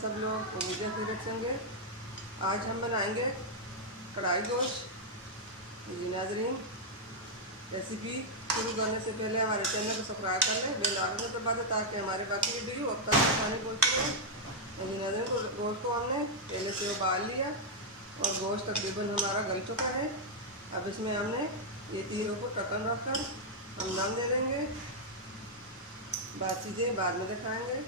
सब लोग, उम्मीद है खैरियत से होंगे। आज हम बनाएंगे कढ़ाई गोश्त। जी नाज़रीन, रेसिपी शुरू करने से पहले हमारे चैनल को सब्सक्राइब कर लें, बेल आइकन को दबा दें ताकि हमारे बाकी वीडियो वक्त तक आसानी पहुँचती है। जी नाज़रीन, गोश्त को हमने पहले से उबाल लिया और गोश्त तकरीबन हमारा गल चुका है। अब इसमें हमने ये तीनों को ढक्कन रखकर हम दम दे देंगे। बाकी चीज़ें बाद में दिखाएंगे।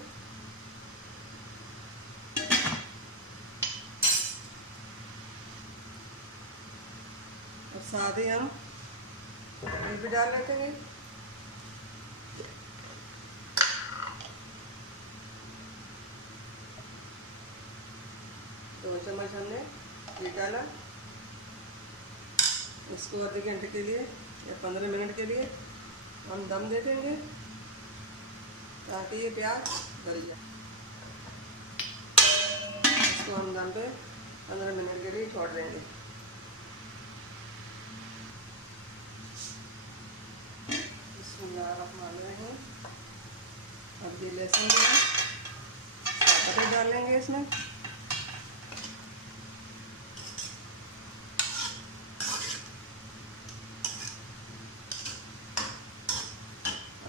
और साथ ही हम ये भी डाल लेते हैं। दो चम्मच हमने ये डाला। इसको आधे घंटे के लिए या 15 मिनट के लिए हम दम दे देंगे ताकि ये प्याज गल जाए। इसको हम दम पे 15 मिनट के लिए छोड़ देंगे। बिस्मिल्लाहिर्रहमानिर्रहीम। अब ये लहसुन साथ डाल लेंगे इसमें।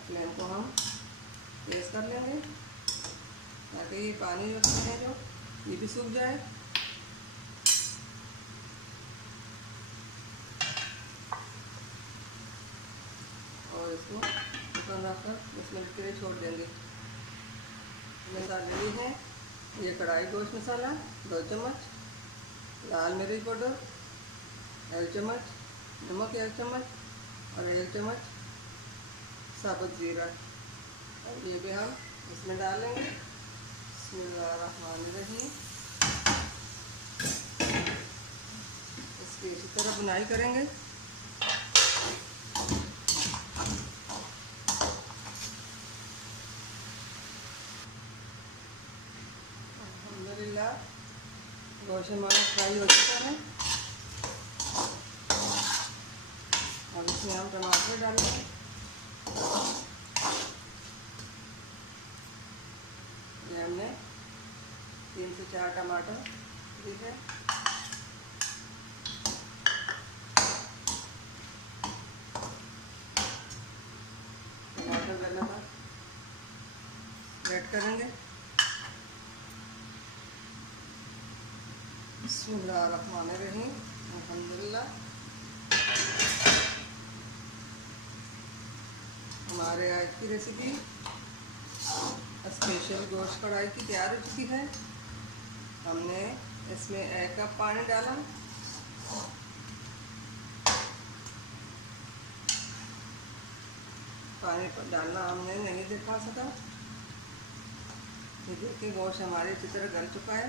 फ्लेम को हम तेज़ कर लेंगे ताकि ये पानी जो है ये भी सूख जाए। और इसको ढक्कन रखकर 10 मिनट के लिए छोड़ देंगे। मसाले हैं ये कढ़ाई गोश्त मसाला 2 चम्मच, लाल मिर्च पाउडर 1 चम्मच, नमक 1 चम्मच और 1 चम्मच साबुत जीरा। और ये भी हम इसमें डालेंगे। बिस्मिल्लाहिर्रहमानिर्रहीम। इसकी इसी तरह बुनाई करेंगे। अल्हम्दुलिल्लाह गोश्त हमारा फ्राई हो चुका है। और इसमें हम टमाटर डालेंगे। ये हमने 3 से 4 टमाटर लिए है। टमाटर गलने पर ऐड करेंगे। बिस्मिल्लाहिर्रहमानिर्रहीम। अल्हम्दुलिल्लाह हमारे आज की रेसिपी स्पेशल गोश्त कढ़ाई की तैयार हो चुकी है। हमने इसमें 1 कप पानी डाला। पानी डालना हमने नहीं दिखा सका। ये देखिए गोश्त हमारे इसी तरह गल चुका है,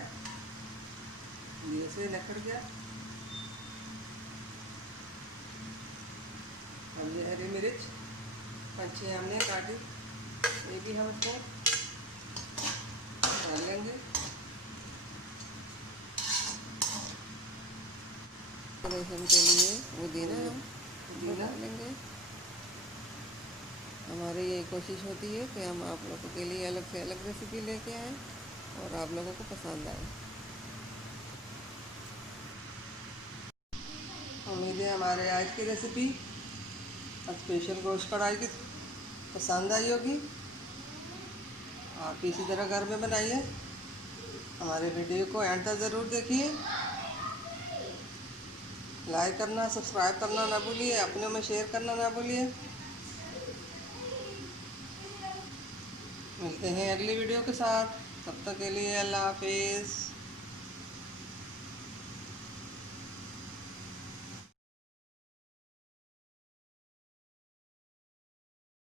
ये से निकल गया। अब ये हरी मिर्च 5-6 हमने काटी, ये भी हम इसमें डाल लेंगे। डेकोरेशन के लिए पुदीना हम डालेंगे। हमारी यही कोशिश होती है कि हम आप लोगों के लिए अलग से अलग रेसिपी लेके आएँ और आप लोगों को पसंद आए। उम्मीद है हमारे आज की रेसिपी स्पेशल गोश्त कढ़ाई की पसंद आई होगी। आप इसी तरह घर में बनाइए। हमारे वीडियो को एंड तक ज़रूर देखिए। लाइक करना, सब्सक्राइब करना ना भूलिए, अपनों में शेयर करना ना भूलिए। मिलते हैं अगली वीडियो के साथ, तब तक के लिए अल्लाह हाफिज़।